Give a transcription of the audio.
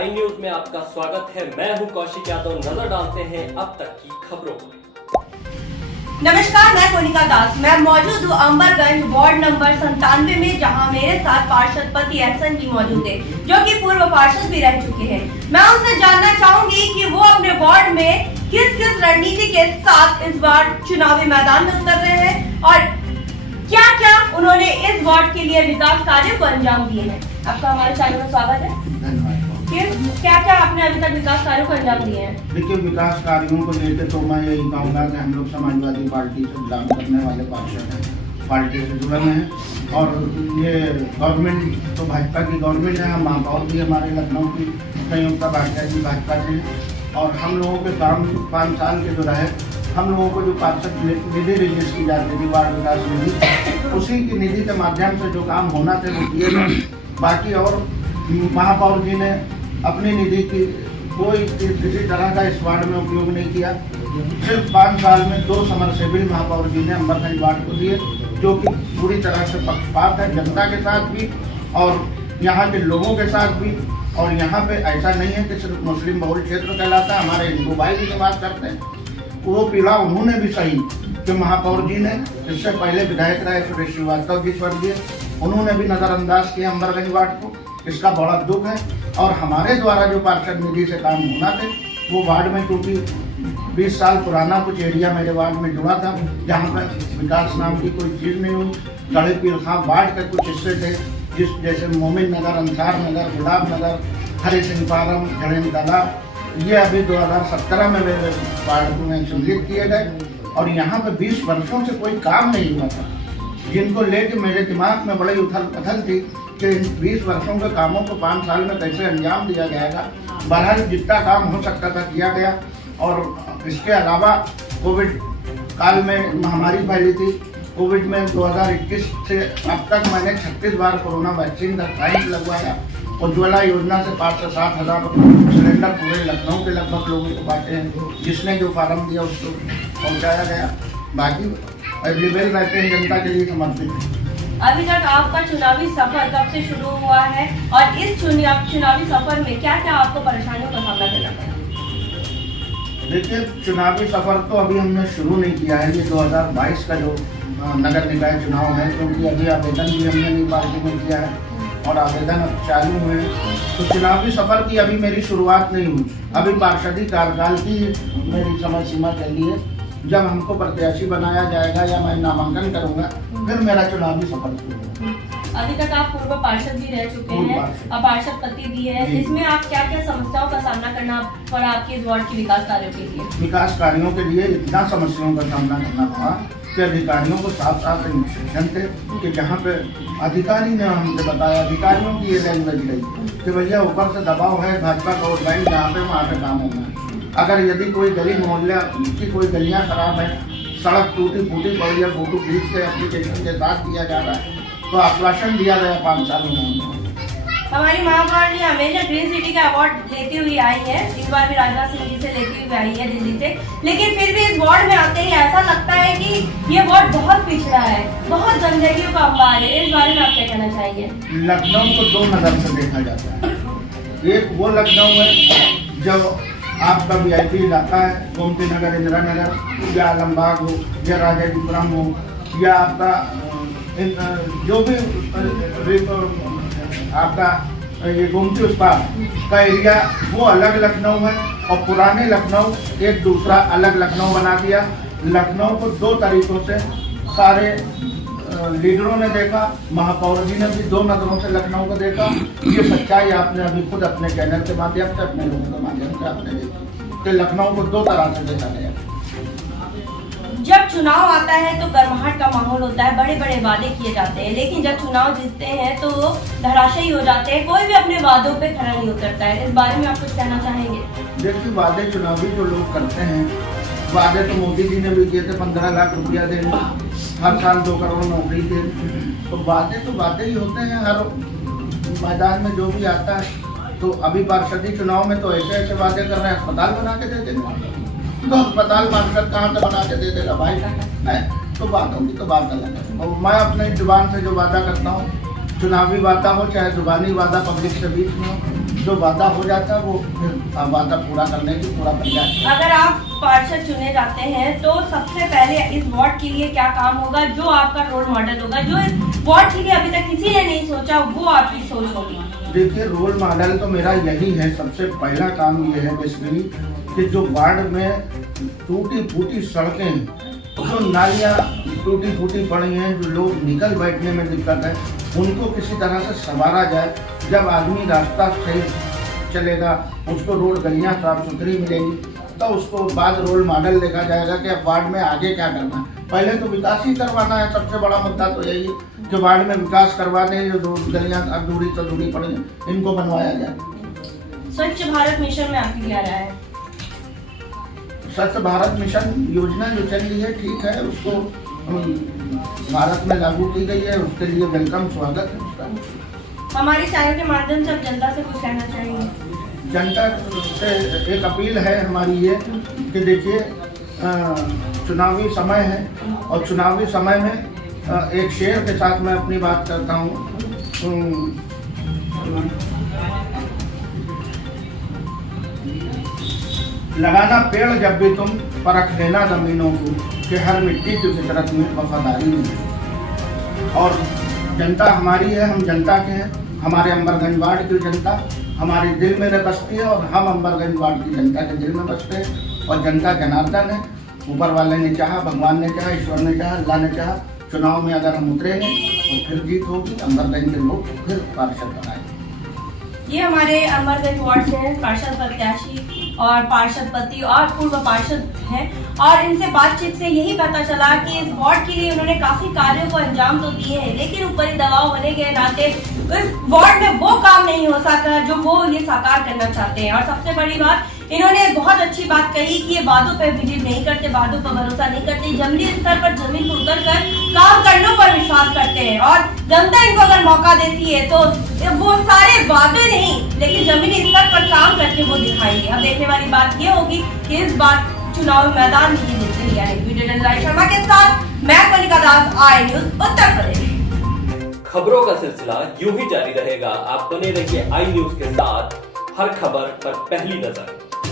आई news में आपका स्वागत है। मैं हूं कौशिक यादव। नजर डालते हैं अब तक की खबरों पर। नमस्कार, मैं कोनिका दास। मैं मौजूद हूँ अंबरगंज वार्ड नंबर 97 में, जहाँ मेरे साथ पार्षद पति एहसन जी मौजूद है, जो कि पूर्व पार्षद भी रह चुके हैं। मैं उनसे जानना चाहूंगी कि वो अपने वार्ड में किस किस रणनीति के साथ इस बार चुनावी मैदान में उतर रहे हैं और क्या क्या उन्होंने इस वार्ड के लिए विकास कार्यों को अंजाम दिए हैं। आपका हमारे चैनल में स्वागत है। क्या क्या आपने अभी तक विकास कार्यों को अंजाम दिए हैं? देखिए, विकास कार्यों को लेकर तो मैं यही कहूँगा कि हम लोग समाजवादी पार्टी से बिलोंग करने वाले पार्षद हैं, पार्टी से जुड़े हुए हैं और ये गवर्नमेंट तो भाजपा की गवर्नमेंट है। हम महापौर भी हमारे लखनऊ की संयुक्त भाटिया जी भाजपा से हैं और हम लोगों के काम 5 साल के जो रहे, हम लोगों को जो पार्षद निधि रिलीज की जाती थी, वार्ड विकास निधि, उसी की निधि के माध्यम से जो काम होना थे वो किए गए। बाकी और महापौर जी ने अपनी निधि की कोई किसी तरह का इस वार्ड में उपयोग नहीं किया। सिर्फ 5 साल में 2 समरसेबिल महापौर जी ने अंबरगंज वार्ड को दिए, जो कि पूरी तरह से पक्षपात है जनता के साथ भी और यहाँ के लोगों के साथ भी। और यहाँ पे ऐसा नहीं है कि सिर्फ मुस्लिम बहुल क्षेत्र कहलाता है, हमारे हिंदू भाई भी निवास करते हैं। वो पीड़ा उन्होंने भी सही कि महापौर जी ने, इससे पहले विधायक रहे सुरेश श्रीवास्तव जी स्वर्गीय, उन्होंने भी नजरअंदाज किया अंबरगंज वार्ड को। इसका बड़ा दुख है और हमारे द्वारा जो पार्षद निधि से काम होना थे वो वार्ड में, क्योंकि 20 साल पुराना कुछ एरिया मेरे वार्ड में जुड़ा था जहाँ पर विकास नाम की कोई चीज़ नहीं हुई। गढ़े पीर खां वार्ड के कुछ हिस्से थे, जैसे मोमिन नगर, अंसार नगर, गुलाब नगर, हरि सिंह पारम, जड़ेन दला, ये अभी 2017 में मेरे वार्ड में सम्मिलित किए गए और यहाँ पे 20 वर्षों से कोई काम नहीं हुआ था, जिनको लेके मेरे दिमाग में बड़ी उथल पथल थी कि 20 वर्षों के कामों को 5 साल में कैसे अंजाम दिया जाएगा। बहरहाल जितना काम हो सकता था किया गया। और इसके अलावा कोविड काल में महामारी फैली थी। कोविड में 2021 से अब तक मैंने 36 बार कोरोना वैक्सीन का ट्रायल लगवाया। उज्ज्वला योजना से 5 से 7 हज़ार सिलेंडर पूरे लखनऊ के लगभग लोगों को बांटे हैं। जिसने जो फार्म दिया उसको पहुँचाया गया। बाकी अवेलेबल रहते हैं, जनता के लिए समर्पित है। अभी तक आपका चुनावी सफर कब से शुरू हुआ है और इस चुनावी सफर में क्या क्या आपको परेशानियों का सामना करना पड़ा? देखिए, चुनावी सफर तो अभी हमने शुरू नहीं किया है। ये 2022 का जो नगर निकाय चुनाव है, क्योंकि अभी आवेदन भी हमने नई पार्टी में किया है और आवेदन अब चालू हुए, तो चुनावी सफर की अभी मेरी शुरुआत नहीं हुई। अभी पार्षदी कार्यकाल की मेरी समय सीमा चली है। जब हमको प्रत्याशी बनाया जाएगा या मैं नामांकन करूंगा, फिर मेरा चुनावी सफर शुरू होगा। अभी तक आप पूर्व पार्षद भी रह चुके हैं और पार्षद पति भी है। इसमें आप क्या क्या समस्याओं का सामना करना पड़ा आपके इस वार्ड के विकास कार्यों के लिए? विकास कार्यों के लिए इतना समस्याओं का सामना करना पड़ा कि अधिकारियों को साफ साफ इंस्ट्रक्शन थे कि जहाँ पे अधिकारी ने हमसे बताया, अधिकारियों की ये लैंग्वेज रही कि भैया ऊपर से दबाव है, भाजपा का वोट बैंक जहाँ पे वहाँ पे काम होना है। अगर यदि कोई गली मोहल्ला की कोई गलियाँ खराब है, सड़क टूटी फूटी पड़ी है, फोटो खींच के एप्लीकेशन के साथ दिया जा रहा है, तो आश्वासन दिया गया 5 साल में। हमारी महापौर जी हमेशा ग्रीन सिटी का अवार्ड लेती हुई आई है, इस बार भी राजनाथ सिंह जी से लेती हुई आई है दिल्ली से, लेकिन फिर भी इस वार्ड में आते ही ऐसा लगता है कि ये वार्ड बहुत पिछड़ा है, बहुत गंदगियों का अंबार है। इस बारे में आप क्या कहना चाहेंगे? लखनऊ को 2 नज़र से देखा जाता है। एक वो लखनऊ है जो आपका VIP इलाका है, गोमती नगर, इंदिरा नगर या आलमबाग हो या राजाजीपुरम हो या आपका जो भी आपका ये गोमती उस पार का एरिया, वो अलग लखनऊ है और पुराने लखनऊ एक दूसरा अलग लखनऊ बना दिया। लखनऊ को 2 तरीकों से सारे लीडरों ने देखा, महापौर जी ने भी 2 नजरों से लखनऊ को देखा। ये सच्चाई आपने अभी खुद अपने चैनल के माध्यम से, अपने लोगों के माध्यम से आपने देखी कि लखनऊ को 2 तरह से देखा गया। जब चुनाव आता है तो गर्माहट का माहौल होता है, बड़े बड़े वादे किए जाते हैं, लेकिन जब चुनाव जीतते हैं तो धराशायी हो जाते हैं, कोई भी अपने वादों पे खरा नहीं उतरता है। इस बारे में आप कुछ कहना चाहेंगे? देखिए, वादे चुनावी जो लोग करते हैं, वादे तो मोदी जी ने भी किए थे, 15 लाख रुपया देंगे, हर साल 2 करोड़ नौकरी दे। तो वादे ही होते हैं हर मैदान में जो भी आता है। तो अभी पार्षदी चुनाव में तो ऐसे ऐसे वादे कर रहे हैं, अस्पताल बना के दे देंगे, तो अस्पताल पार्षद कहाँ से बना के दे देगा भाई है? तो बातों की तो बात अलग है। और मैं अपने जुबान से जो वादा करता हूँ, चुनावी वादा हो चाहे जुबानी वादा पब्लिक से बीच में हो, जो वादा हो जाता है वो फिर वादा पूरा करने की पूरा प्रयास है। अगर आप पार्षद चुने जाते हैं तो सबसे पहले इस वार्ड के लिए क्या काम होगा, जो आपका रोल मॉडल होगा, जो इस वार्ड के लिए अभी तक किसी ने नहीं सोचा, वो आपकी सोच होगी? देखिए, रोल मॉडल तो मेरा यही है। सबसे पहला काम ये है बेसिकली कि जो वार्ड में टूटी फूटी सड़कें हैं, जो नालियाँ टूटी फूटी पड़ी हैं, जो लोग निकल बैठने में दिक्कत है, उनको किसी तरह से संवारा जाए। जब आदमी रास्ता सही चलेगा, उसको रोड गलियाँ साफ सुथरी मिलेंगी, तो उसको बाद रोल मॉडल देखा जाएगा कि अब वार्ड में आगे क्या करना है। पहले तो विकास ही करवाना है। सबसे बड़ा मुद्दा तो यही है कि वार्ड में विकास करवा दें, जो रोड गलियाँ अधूरी तधूरी पड़ी हैं, इनको बनवाया जाए। स्वच्छ भारत मिशन में आपकी क्या राय है? स्वच्छ भारत मिशन योजना जो चल रही है ठीक है, उसको भारत में लागू की गई है, उसके लिए वेलकम, स्वागत है उसका। हमारे चैनल के माध्यम से आप जनता से कुछ कहना चाहेंगे? जनता से एक अपील है हमारी ये कि देखिए, चुनावी समय है और चुनावी समय में एक शेर के साथ मैं अपनी बात करता हूँ। लगाना पेड़ जब भी तुम, परख लेना जमीनों को, कि हर मिट्टी की फितरत में वफादारी नहीं। और जनता हमारी है, हम जनता के हैं। हमारे अम्बरगंज वार्ड की जनता हमारे दिल में बसती है और हम अम्बरगंज वार्ड की जनता के दिल में बसते हैं। और जनता जनार्दन है। ऊपर वाले ने चाहा, भगवान ने चाहा, ईश्वर ने चाहा, अल्लाह ने चाहा, चुनाव में अगर हम उतरेंगे तो फिर जीत होगी। अम्बरगंज के लोग फिर पार्षद बनाएंगे। ये हमारे अमरगंज वार्ड से पार्षद प्रत्याशी और पार्षद पति और पूर्व पार्षद हैं, और इनसे बातचीत से यही पता चला कि इस वार्ड के लिए उन्होंने काफी कार्यों को अंजाम तो दिए हैं, लेकिन ऊपरी दबाव बने के नाते इस वार्ड में वो काम नहीं हो सका जो वो ये साकार करना चाहते हैं। और सबसे बड़ी बात, इन्होंने बहुत अच्छी बात कही कि ये वादों पर बिलीव नहीं करते, वादों पर भरोसा नहीं करते, जमीनी स्तर पर जमीन पर उतर कर काम करने पर विश्वास करते हैं। और जनता इनको अगर मौका देती है तो वो सारे वादे नहीं, लेकिन जमीनी स्तर पर काम करके वो दिखाएंगे। अब देखने वाली बात ये होगी कि इस बार चुनाव मैदान में ये जीतते हैं या नहीं। वीडियो जर्नलिस्ट शर्मा के साथ मैं कोनिका दास, आई न्यूज उत्तर प्रदेश। खबरों का सिलसिला यूं ही जारी रहेगा। आप बने रहिए आई न्यूज के साथ, हर खबर पर पहली नजर।